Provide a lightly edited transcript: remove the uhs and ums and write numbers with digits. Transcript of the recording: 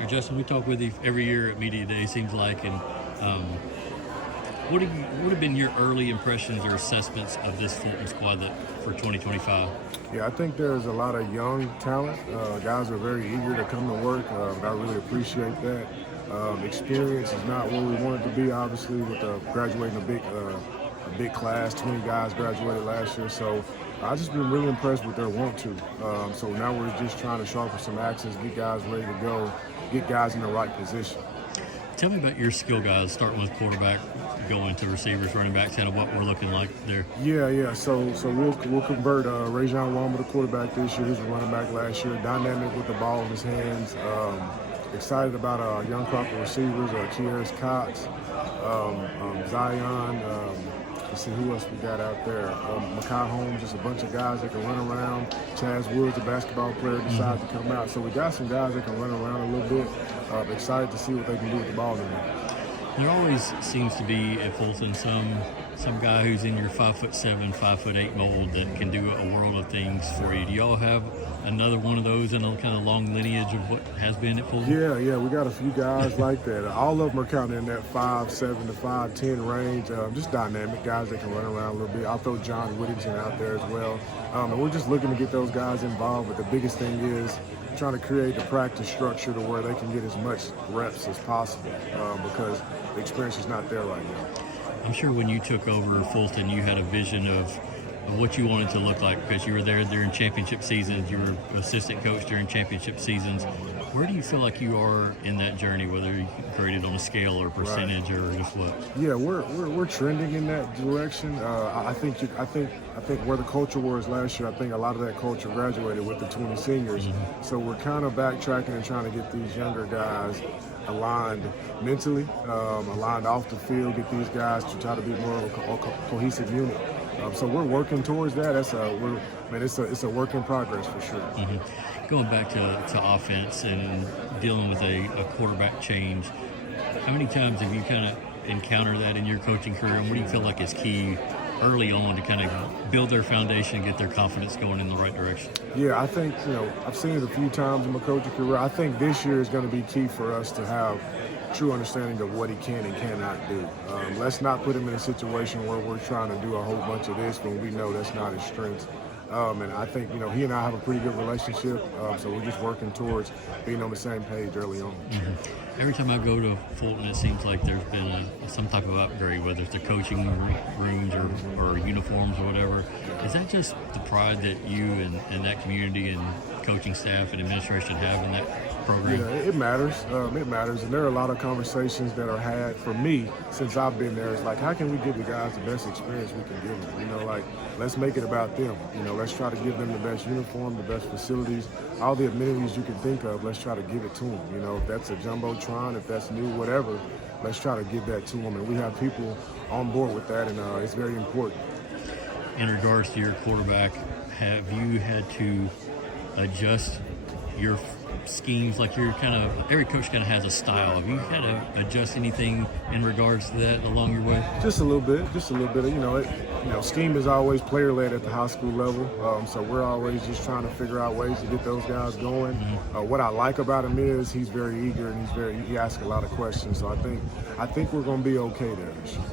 Now, Justin, we talk with you every year at Media Day, seems like, and what have been your early impressions or assessments of this Fulton squad for 2025? Yeah, I think there's a lot of young talent. Guys are very eager to come to work. I really appreciate that. Experience is not where we want it to be, obviously, with graduating a big class. 20 guys graduated last year, so I've just been really impressed with their want to. So now we're just trying to sharpen some axes, get guys ready to go, get guys in the right position. Tell me about your skill guys, starting with quarterback, going to receivers, running backs, kind of what we're looking like there. Yeah. So we'll convert Rajon Wamba to quarterback this year. He was a running back last year. Dynamic with the ball in his hands. Excited about a young crop of receivers, Kieris Cox, Zion. Let's see who else we got out there. Makai Holmes, just a bunch of guys that can run around. Chaz Woods, the basketball player, decided to come out. So we got some guys that can run around a little bit. Excited to see what they can do with the ball tonight. There always seems to be at Fulton some guy who's in your 5'7", 5'8" mold that can do a world of things for you. Do y'all have another one of those in a kind of long lineage of what has been at Fulton? Yeah, we got a few guys like that. All of them are kind of in that 5'7" to 5'10" range. Just dynamic guys that can run around a little bit. I'll throw John Whittington out there as well. And we're just looking to get those guys involved. But the biggest thing is trying to create the practice structure to where they can get as much reps as possible because the experience is not there right now. I'm sure when you took over Fulton, you had a vision of what you wanted to look like because you were there during championship seasons. You were assistant coach during championship seasons. Where do you feel like you are in that journey, whether you grade it on a scale or percentage or just what? Yeah, we're trending in that direction. I think where the culture was last year, I think a lot of that culture graduated with the 20 seniors. Mm-hmm. So we're kind of backtracking and trying to get these younger guys aligned mentally, aligned off the field, get these guys to try to be more of a cohesive unit. So we're working towards that. It's a work in progress for sure. Mm-hmm. Going back to offense and dealing with a quarterback change, how many times have you kind of encountered that in your coaching career, and what do you feel like is key early on to kind of build their foundation and get their confidence going in the right direction? Yeah, I think, I've seen it a few times in my coaching career. I think this year is going to be key for us to have true understanding of what he can and cannot do. Let's not put him in a situation where we're trying to do a whole bunch of this when we know that's not his strength. And I think, he and I have a pretty good relationship, so we're just working towards being on the same page early on. Mm-hmm. Every time I go to Fulton, it seems like there's been some type of upgrade, whether it's the coaching rooms or uniforms or whatever. Is that just the pride that you and that community and coaching staff and administration have in that program? Yeah, it matters. It matters. And there are a lot of conversations that are had for me since I've been there. It's like, how can we give the guys the best experience we can give them? Let's make it about them. Let's try to give them the best uniform, the best facilities, all the amenities you can think of. Let's try to give it to them. If that's a jumbotron, if that's new, whatever, let's try to give that to them. And we have people on board with that, and it's very important. In regards to your quarterback, have you had to adjust your schemes? Like every coach kind of has a style. Have you had to adjust anything in regards to that along your way? Just a little bit. Scheme is always player-led at the high school level. So we're always just trying to figure out ways to get those guys going. Mm-hmm. What I like about him is he's very eager and he asks a lot of questions. So I think we're going to be okay there this year.